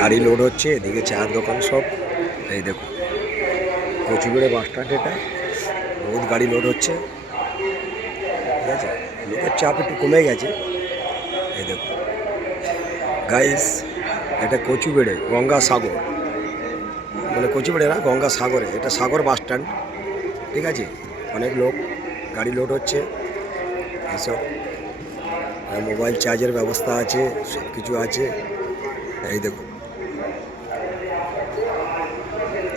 গাড়ি লোড হচ্ছে, এদিকে চায়ের দোকান সব। এই দেখো কচুবেড়ে বাস স্ট্যান্ড, এটা বহুত গাড়ি লোড হচ্ছে, ঠিক আছে। লোকের চাপ একটু কমে গেছে। এই দেখো গাইস, এটা কচুবেড়ে গঙ্গাসাগর, মানে কচুবেড়ে না, গঙ্গাসাগরে, এটা সাগর বাস স্ট্যান্ড, ঠিক আছে। অনেক লোক, গাড়ি লোড হচ্ছে এইসব। মোবাইল চার্জের ব্যবস্থা আছে, সব কিছু আছে। এই দেখো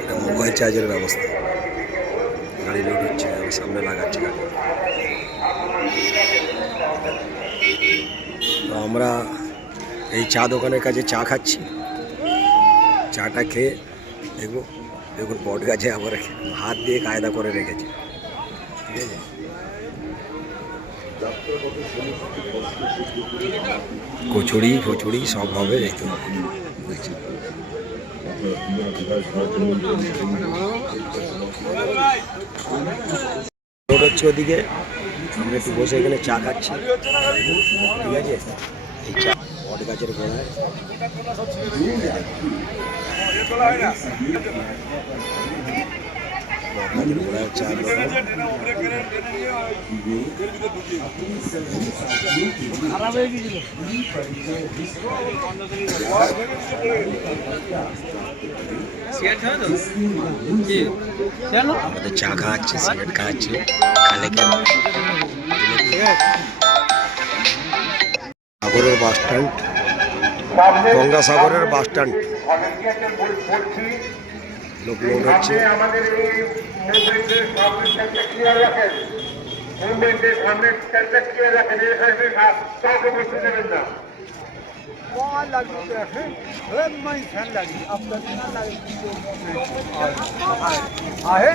এটা মোবাইল চার্জের ব্যবস্থা। গাড়ি লোড হচ্ছে, সামনে লাগাচ্ছে গাড়ি। তো আমরা এই চা দোকানের কাছে চা খাচ্ছি। চাটা খেয়ে দেখবো, দেখুন বট গাছে আবার হাত দিয়ে কায়দা করে রেখেছে, ঠিক আছে। কচুরি ফচুরি সব হবে, এই তো রোড হচ্ছে ওদিকে। আমরা একটু বসে এখানে চা খাচ্ছি, ঠিক আছে। এই চা বট গাছের গোড়ায়। চা আমাদের চা খাওয়াচ্ছে, সিগারেট খাওয়াচ্ছে, খালে কেন। সাগরের বাস স্ট্যান্ড, গঙ্গাসাগরের বাস স্ট্যান্ড, লোক লোড হচ্ছে। आहे